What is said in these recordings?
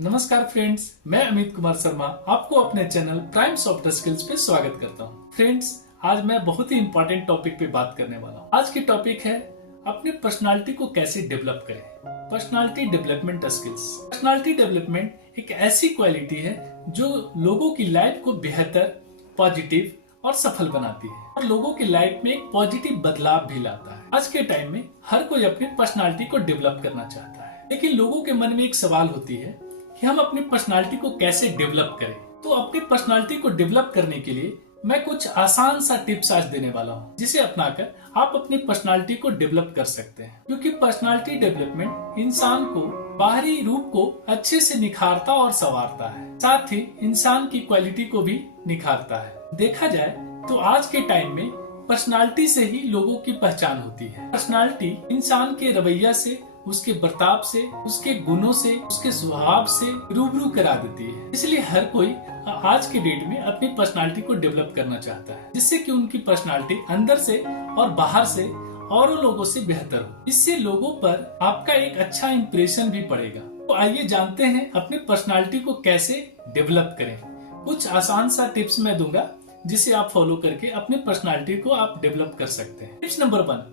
नमस्कार फ्रेंड्स, मैं अमित कुमार शर्मा आपको अपने चैनल प्राइम सॉफ्ट स्किल्स पे स्वागत करता हूँ। फ्रेंड्स, आज मैं बहुत ही इंपॉर्टेंट टॉपिक पे बात करने वाला हूँ। आज की टॉपिक है अपनी पर्सनालिटी को कैसे डेवलप करें। Personality development skills. Personality development एक ऐसी क्वालिटी है जो लोगों की लाइफ को बेहतर, पॉजिटिव और सफल बनाती है और लोगों की लाइफ में एक पॉजिटिव बदलाव भी लाता है। आज के टाइम में हर कोई अपनी पर्सनालिटी को डेवलप करना चाहता है, लेकिन लोगों के मन में एक सवाल होती है कि हम अपनी पर्सनालिटी को कैसे डेवलप करें। तो अपनी पर्सनालिटी को डेवलप करने के लिए मैं कुछ आसान सा टिप्स आज देने वाला हूँ, जिसे अपनाकर आप अपनी पर्सनालिटी को डेवलप कर सकते हैं। क्योंकि पर्सनालिटी डेवलपमेंट इंसान को बाहरी रूप को अच्छे से निखारता और संवारता है, साथ ही इंसान की क्वालिटी को भी निखारता है। देखा जाए तो आज के टाइम में पर्सनालिटी से ही लोगों की पहचान होती है। पर्सनालिटी इंसान के रवैया से, उसके बर्ताव से, उसके गुणों से, उसके स्वभाव से रूबरू करा देती है। इसलिए हर कोई आज के डेट में अपनी पर्सनालिटी को डेवलप करना चाहता है, जिससे कि उनकी पर्सनालिटी अंदर से और बाहर से और लोगों से बेहतर हो। इससे लोगों पर आपका एक अच्छा इंप्रेशन भी पड़ेगा। तो आइए जानते हैं अपनी पर्सनालिटी को कैसे डेवलप करें। कुछ आसान सा टिप्स मैं दूंगा, जिसे आप फॉलो करके अपनी पर्सनालिटी को आप डेवलप कर सकते हैं। टिप्स नंबर 1,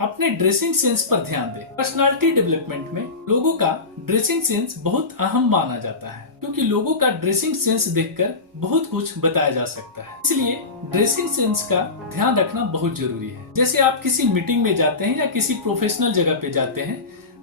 अपने ड्रेसिंग सेंस पर ध्यान दें। पर्सनालिटी डेवलपमेंट में लोगों का ड्रेसिंग सेंस बहुत अहम माना जाता है, क्योंकि लोगों का ड्रेसिंग सेंस देखकर बहुत कुछ बताया जा सकता है। इसलिए ड्रेसिंग सेंस का ध्यान रखना बहुत जरूरी है। जैसे आप किसी मीटिंग में जाते हैं या किसी प्रोफेशनल जगह पे जाते हैं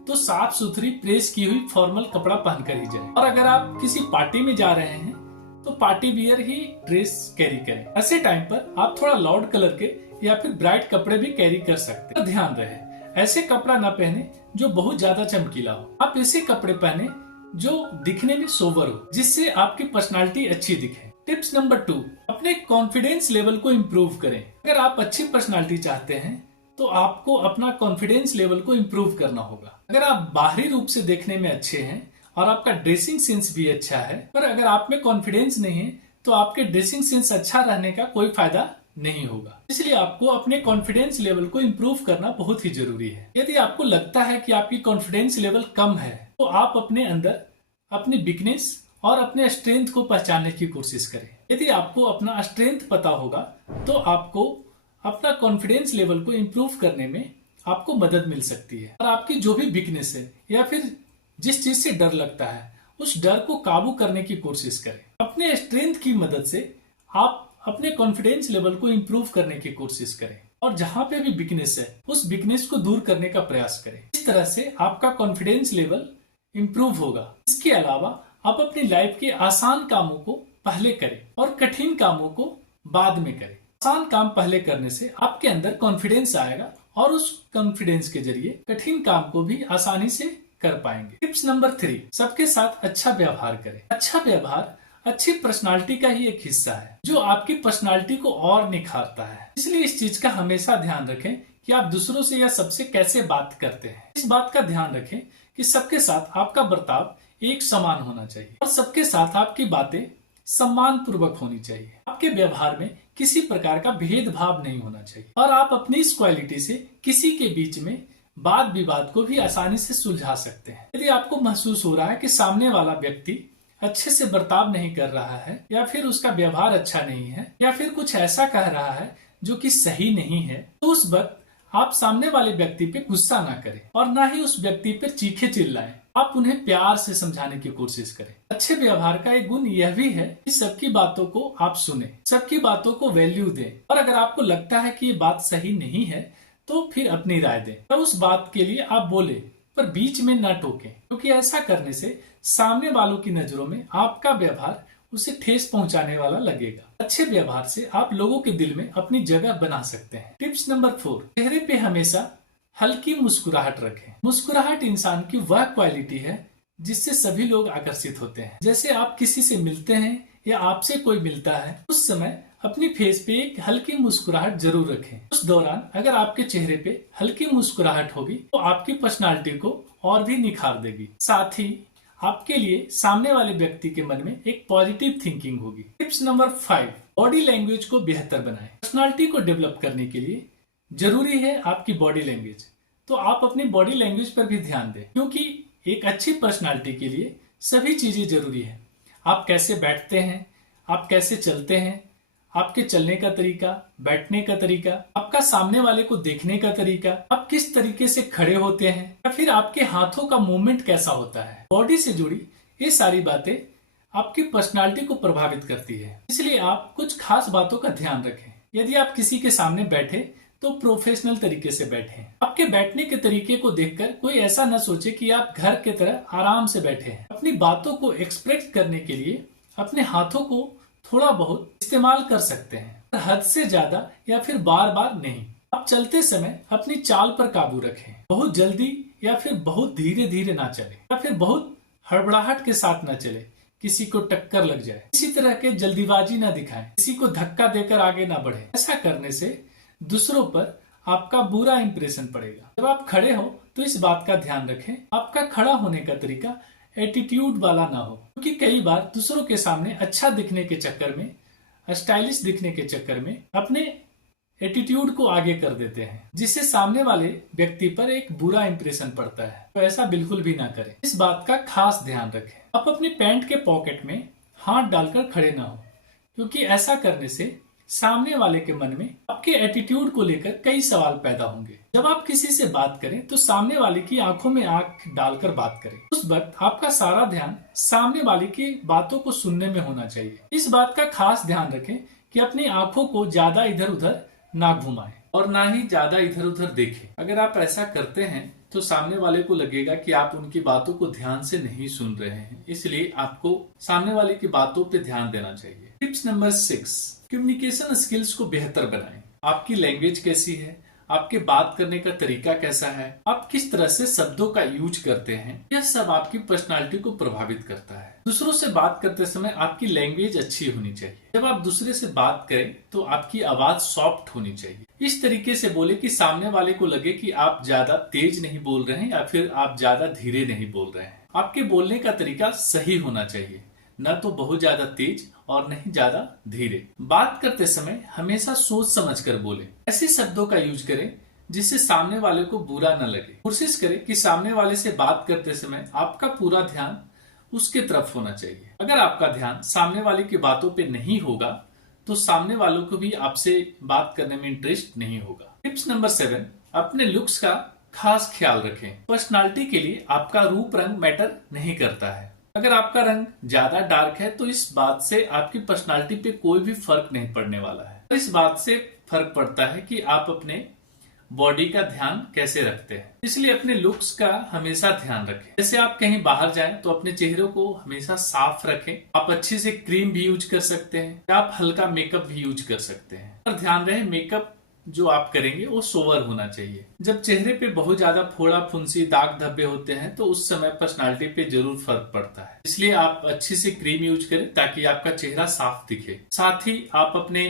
तो साफ सुथरी प्रेस की हुई फॉर्मल कपड़ा पहनकर ही जाएं। और अगर आप किसी पार्टी में जा रहे हैं तो पार्टी वियर ही ड्रेस कैरी करें। ऐसे टाइम पर आप थोड़ा लाउड कलर के या फिर ब्राइट कपड़े भी कैरी कर सकते हैं। ध्यान रहे ऐसे कपड़ा ना पहने जो बहुत ज्यादा चमकीला हो। आप ऐसे कपड़े पहने जो दिखने में सोबर हो, जिससे आपकी पर्सनालिटी अच्छी दिखे। टिप्स नंबर 2, अपने कॉन्फिडेंस लेवल को इम्प्रूव करें। अगर आप अच्छी पर्सनालिटी चाहते हैं तो आपको अपना कॉन्फिडेंस लेवल को इम्प्रूव करना होगा। अगर आप बाहरी रूप से देखने में अच्छे हैं और आपका ड्रेसिंग सेंस भी अच्छा है, पर अगर आप में कॉन्फिडेंस नहीं है तो आपके ड्रेसिंग सेंस अच्छा रहने का कोई फायदा नहीं होगा। इसलिए आपको अपने कॉन्फिडेंस लेवल को इम्प्रूव करना बहुत ही जरूरी है। यदि आपको लगता है कि आपकी कॉन्फिडेंस लेवल कम है तो आप अपने अंदर अपनी वीकनेस और अपने स्ट्रेंथ को पहचानने की कोशिश करें। यदि आपको अपना स्ट्रेंथ पता होगा तो आपको अपना कॉन्फिडेंस लेवल को इम्प्रूव करने में आपको मदद मिल सकती है। और आपकी जो भी वीकनेस है या फिर जिस चीज से डर लगता है, उस डर को काबू करने की कोशिश करें। अपने स्ट्रेंथ की मदद से आप अपने कॉन्फिडेंस लेवल को इम्प्रूव करने की कोशिश करें और जहां पे भी वीकनेस है उस वीकनेस को दूर करने का प्रयास करें। इस तरह से आपका कॉन्फिडेंस लेवल इम्प्रूव होगा। इसके अलावा आप अपनी लाइफ के आसान कामों को पहले करें और कठिन कामों को बाद में करें। आसान काम पहले करने से आपके अंदर कॉन्फिडेंस आएगा और उस कॉन्फिडेंस के जरिए कठिन काम को भी आसानी से कर पाएंगे। टिप्स नंबर 3, सबके साथ अच्छा व्यवहार करें। अच्छा व्यवहार अच्छी पर्सनालिटी का ही एक हिस्सा है, जो आपकी पर्सनालिटी को और निखारता है। इसलिए इस चीज का हमेशा ध्यान रखें कि आप दूसरों से या सबसे कैसे बात करते हैं। इस बात का ध्यान रखें कि सबके साथ आपका बर्ताव एक समान होना चाहिए और सबके साथ आपकी बातें सम्मान पूर्वक होनी चाहिए। आपके व्यवहार में किसी प्रकार का भेदभाव नहीं होना चाहिए और आप अपनी इस क्वालिटी से किसी के बीच में वाद विवाद को भी आसानी से सुलझा सकते हैं। यदि आपको महसूस हो रहा है कि सामने वाला व्यक्ति अच्छे से बर्ताव नहीं कर रहा है या फिर उसका व्यवहार अच्छा नहीं है या फिर कुछ ऐसा कह रहा है जो कि सही नहीं है, तो उस वक्त आप सामने वाले व्यक्ति पे गुस्सा ना करें और ना ही उस व्यक्ति पर चीखे चिल्लाएं। आप उन्हें प्यार से समझाने की कोशिश करें। अच्छे व्यवहार का एक गुण यह भी है कि सबकी बातों को आप सुने, सबकी बातों को वैल्यू दें और अगर आपको लगता है कि ये बात सही नहीं है तो फिर अपनी राय दें। तो उस बात के लिए आप बोले, पर बीच में न टोकें, क्योंकि ऐसा करने से सामने वालों की नजरों में आपका व्यवहार उसे ठेस पहुंचाने वाला लगेगा। अच्छे व्यवहार से आप लोगों के दिल में अपनी जगह बना सकते हैं। टिप्स नंबर 4, चेहरे पे हमेशा हल्की मुस्कुराहट रखें। मुस्कुराहट इंसान की वह क्वालिटी है जिससे सभी लोग आकर्षित होते हैं। जैसे आप किसी से मिलते हैं या आपसे कोई मिलता है, उस समय अपनी फेस पे एक हल्की मुस्कुराहट जरूर रखें। उस दौरान अगर आपके चेहरे पे हल्की मुस्कुराहट होगी तो आपकी पर्सनालिटी को और भी निखार देगी। साथ ही आपके लिए सामने वाले व्यक्ति के मन में एक पॉजिटिव थिंकिंग होगी। टिप्स नंबर 5, बॉडी लैंग्वेज को बेहतर बनाएं। पर्सनालिटी को डेवलप करने के लिए जरूरी है आपकी बॉडी लैंग्वेज, तो आप अपनी बॉडी लैंग्वेज पर भी ध्यान दें, क्योंकि एक अच्छी पर्सनालिटी के लिए सभी चीजें जरूरी है। आप कैसे बैठते हैं, आप कैसे चलते हैं, आपके चलने का तरीका, बैठने का तरीका, आपका सामने वाले को देखने का तरीका, आप किस तरीके से खड़े होते हैं, या फिर आपके हाथों का मूवमेंट कैसा होता है, बॉडी से जुड़ी ये सारी बातें आपकी पर्सनालिटी को प्रभावित करती है। इसलिए आप कुछ खास बातों का ध्यान रखें। यदि आप किसी के सामने बैठे तो प्रोफेशनल तरीके से बैठें। आपके बैठने के तरीके को देखकर कोई ऐसा न सोचे कि आप घर के तरह आराम से बैठे हैं। अपनी बातों को एक्सप्रेस करने के लिए अपने हाथों को थोड़ा बहुत इस्तेमाल कर सकते हैं, हद से ज्यादा या फिर बार बार नहीं। आप चलते समय अपनी चाल पर काबू रखें। बहुत जल्दी या फिर बहुत धीरे धीरे ना चले, या फिर बहुत हड़बड़ाहट के साथ न चले, किसी को टक्कर लग जाए। इसी तरह के जल्दीबाजी ना दिखाएं, किसी को धक्का देकर आगे ना बढ़े। ऐसा करने से दूसरों पर आपका बुरा इंप्रेशन पड़ेगा। जब आप खड़े हो तो इस बात का ध्यान रखें, आपका खड़ा होने का तरीका एटीट्यूड वाला ना हो, क्योंकि कई बार दूसरों के सामने अच्छा दिखने के चक्कर में, स्टाइलिश दिखने के चक्कर में अपने एटीट्यूड को आगे कर देते हैं, जिससे सामने वाले व्यक्ति पर एक बुरा इंप्रेशन पड़ता है। तो ऐसा बिल्कुल भी ना करें। इस बात का खास ध्यान रखें। आप अपनी पैंट के पॉकेट में हाथ डालकर खड़े ना हो, क्योंकि ऐसा करने से सामने वाले के मन में आपके एटीट्यूड को लेकर कई सवाल पैदा होंगे। जब आप किसी से बात करें तो सामने वाले की आंखों में आंख डालकर बात करें। उस वक्त आपका सारा ध्यान सामने वाले की बातों को सुनने में होना चाहिए। इस बात का खास ध्यान रखें कि अपनी आंखों को ज्यादा इधर उधर ना घुमाएं और ना ही ज्यादा इधर उधर देखें। अगर आप ऐसा करते हैं तो सामने वाले को लगेगा कि आप उनकी बातों को ध्यान से नहीं सुन रहे हैं। इसलिए आपको सामने वाले की बातों पे ध्यान देना चाहिए। टिप्स नंबर 6, कम्युनिकेशन स्किल्स को बेहतर बनाएं। आपकी लैंग्वेज कैसी है, आपके बात करने का तरीका कैसा है, आप किस तरह से शब्दों का यूज करते हैं, यह सब आपकी पर्सनालिटी को प्रभावित करता है। दूसरों से बात करते समय आपकी लैंग्वेज अच्छी होनी चाहिए। जब आप दूसरे से बात करें तो आपकी आवाज सॉफ्ट होनी चाहिए। इस तरीके से बोले कि सामने वाले को लगे कि आप ज्यादा तेज नहीं बोल रहे हैं या फिर आप ज्यादा धीरे नहीं बोल रहे हैं। आपके बोलने का तरीका सही होना चाहिए, न तो बहुत ज्यादा तेज और नहीं ज्यादा धीरे। बात करते समय हमेशा सोच समझ कर बोले। ऐसे शब्दों का यूज करें जिससे सामने वाले को बुरा न लगे। कोशिश करें कि सामने वाले से बात करते समय आपका पूरा ध्यान उसके तरफ होना चाहिए। अगर आपका ध्यान सामने वाले की बातों पे नहीं होगा तो सामने वालों को भी आपसे बात करने में इंटरेस्ट नहीं होगा। टिप्स नंबर 7, अपने लुक्स का खास ख्याल रखें। पर्सनालिटी के लिए आपका रूप रंग मैटर नहीं करता है। अगर आपका रंग ज्यादा डार्क है तो इस बात से आपकी पर्सनालिटी पे कोई भी फर्क नहीं पड़ने वाला है। इस बात से फर्क पड़ता है कि आप अपने बॉडी का ध्यान कैसे रखते हैं। इसलिए अपने लुक्स का हमेशा ध्यान रखें। जैसे आप कहीं बाहर जाएं तो अपने चेहरे को हमेशा साफ रखें। आप अच्छे से क्रीम भी यूज कर सकते हैं, आप हल्का मेकअप भी यूज कर सकते हैं। पर ध्यान रहे मेकअप जो आप करेंगे वो सोवर होना चाहिए। जब चेहरे पे बहुत ज्यादा फोड़ा फुंसी दाग धब्बे होते हैं तो उस समय पर्सनालिटी पे जरूर फर्क पड़ता है। इसलिए आप अच्छी से क्रीम यूज करें ताकि आपका चेहरा साफ दिखे। साथ ही आप अपने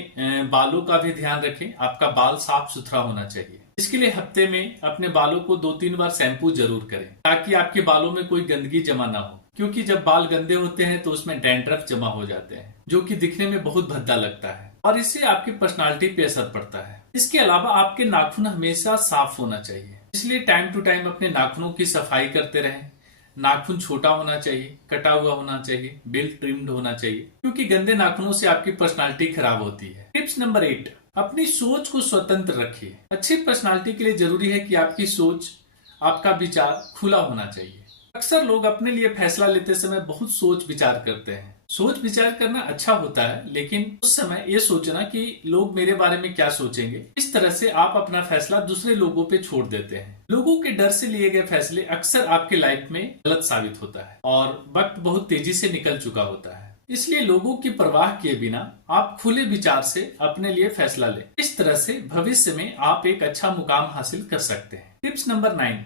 बालों का भी ध्यान रखें। आपका बाल साफ सुथरा होना चाहिए। इसके लिए हफ्ते में अपने बालों को 2-3 बार शैम्पू जरूर करें ताकि आपके बालों में कोई गंदगी जमा ना हो, क्योंकि जब बाल गंदे होते हैं तो उसमें डैंड्रफ जमा हो जाते हैं जो कि दिखने में बहुत भद्दा लगता है और इससे आपकी पर्सनालिटी पे असर पड़ता है। इसके अलावा आपके नाखून हमेशा साफ होना चाहिए। इसलिए टाइम टू टाइम अपने नाखूनों की सफाई करते रहें। नाखून छोटा होना चाहिए, कटा हुआ होना चाहिए, वेल ट्रिम्ड होना चाहिए, क्योंकि गंदे नाखूनों से आपकी पर्सनालिटी खराब होती है। टिप्स नंबर 8, अपनी सोच को स्वतंत्र रखिए। अच्छी पर्सनालिटी के लिए जरूरी है कि आपकी सोच, आपका विचार खुला होना चाहिए। अक्सर लोग अपने लिए फैसला लेते समय बहुत सोच विचार करते हैं। सोच विचार करना अच्छा होता है, लेकिन उस समय ये सोचना कि लोग मेरे बारे में क्या सोचेंगे, इस तरह से आप अपना फैसला दूसरे लोगों पे छोड़ देते हैं। लोगों के डर से लिए गए फैसले अक्सर आपके लाइफ में गलत साबित होता है और वक्त बहुत तेजी से निकल चुका होता है। इसलिए लोगों की परवाह किए बिना आप खुले विचार से अपने लिए फैसला लें। इस तरह से भविष्य में आप एक अच्छा मुकाम हासिल कर सकते हैं। टिप्स नंबर 9,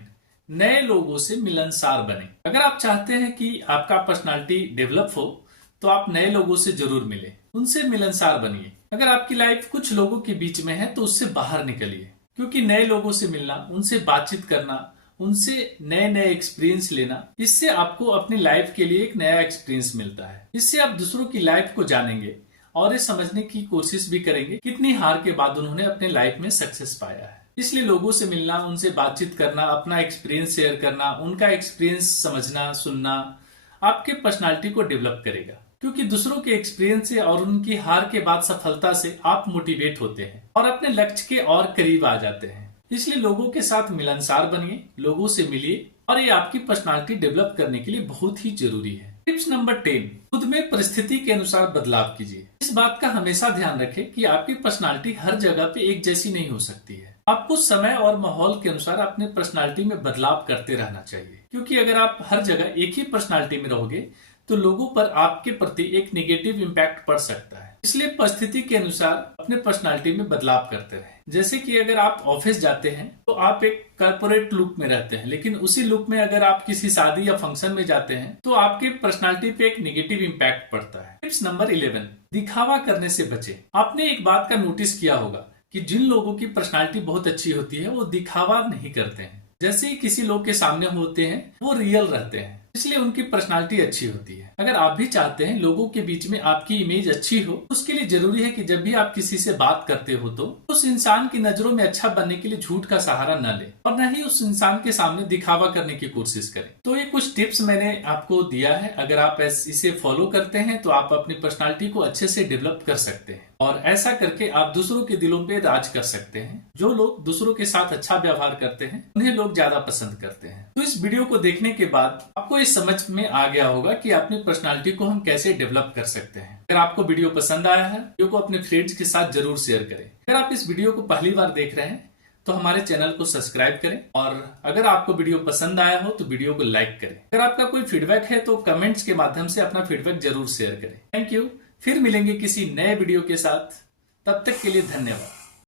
नए लोगों से मिलनसार बने। अगर आप चाहते हैं कि आपका पर्सनालिटी डेवलप हो तो आप नए लोगों से जरूर मिलें, उनसे मिलनसार बनिए। अगर आपकी लाइफ कुछ लोगों के बीच में है तो उससे बाहर निकलिए, क्योंकि नए लोगों से मिलना, उनसे बातचीत करना, उनसे नए नए एक्सपीरियंस लेना, इससे आपको अपनी लाइफ के लिए एक नया एक्सपीरियंस मिलता है। इससे आप दूसरों की लाइफ को जानेंगे और ये समझने की कोशिश भी करेंगे कितनी हार के बाद उन्होंने अपने लाइफ में सक्सेस पाया है। इसलिए लोगों से मिलना, उनसे बातचीत करना, अपना एक्सपीरियंस शेयर करना, उनका एक्सपीरियंस समझना, सुनना आपके पर्सनालिटी को डेवलप करेगा, क्योंकि दूसरों के एक्सपीरियंस से और उनकी हार के बाद सफलता से आप मोटिवेट होते हैं और अपने लक्ष्य के और करीब आ जाते हैं। इसलिए लोगों के साथ मिलनसार बनिए, लोगों से मिलिए, और ये आपकी पर्सनालिटी डेवलप करने के लिए बहुत ही जरूरी है। टिप्स नंबर 10, खुद में परिस्थिति के अनुसार बदलाव कीजिए। इस बात का हमेशा ध्यान रखें कि आपकी पर्सनालिटी हर जगह पे एक जैसी नहीं हो सकती है। आपको समय और माहौल के अनुसार अपने पर्सनालिटी में बदलाव करते रहना चाहिए, क्योंकि अगर आप हर जगह एक ही पर्सनालिटी में रहोगे तो लोगों पर आपके प्रति एक नेगेटिव इम्पैक्ट पड़ सकता है। इसलिए परिस्थिति के अनुसार अपने पर्सनालिटी में बदलाव करते रहें। जैसे कि अगर आप ऑफिस जाते हैं तो आप एक कॉर्पोरेट लुक में रहते हैं, लेकिन उसी लुक में अगर आप किसी शादी या फंक्शन में जाते हैं तो आपके पर्सनालिटी पे एक नेगेटिव इम्पैक्ट पड़ता है। टिप्स नंबर 11, दिखावा करने से बचें। आपने एक बात का नोटिस किया होगा कि जिन लोगों की पर्सनालिटी बहुत अच्छी होती है वो दिखावा नहीं करते हैं। जैसे ही किसी लोग के सामने होते हैं वो रियल रहते हैं, इसलिए उनकी पर्सनालिटी अच्छी होती है। अगर आप भी चाहते हैं लोगों के बीच में आपकी इमेज अच्छी हो, उसके लिए जरूरी है कि जब भी आप किसी से बात करते हो तो उस इंसान की नजरों में अच्छा बनने के लिए झूठ का सहारा न ले और न ही उस इंसान के सामने दिखावा करने की कोशिश करें। तो ये कुछ टिप्स मैंने आपको दिया है। अगर आप इसे फॉलो करते हैं तो आप अपनी पर्सनालिटी को अच्छे से डेवलप कर सकते हैं और ऐसा करके आप दूसरों के दिलों पे राज कर सकते हैं। जो लोग दूसरों के साथ अच्छा व्यवहार करते हैं उन्हें लोग ज्यादा पसंद करते हैं। तो इस वीडियो को देखने के बाद आपको ये समझ में आ गया होगा कि अपनी पर्सनालिटी को हम कैसे डेवलप कर सकते हैं। अगर आपको वीडियो पसंद आया है, वीडियो को अपने फ्रेंड्स के साथ जरूर शेयर करें। अगर आप इस वीडियो को पहली बार देख रहे हैं तो हमारे चैनल को सब्सक्राइब करें, और अगर आपको वीडियो पसंद आया हो तो वीडियो को लाइक करें। अगर आपका कोई फीडबैक है तो कमेंट्स के माध्यम से अपना फीडबैक जरूर शेयर करें। Thank you. फिर मिलेंगे किसी नए वीडियो के साथ, तब तक के लिए धन्यवाद।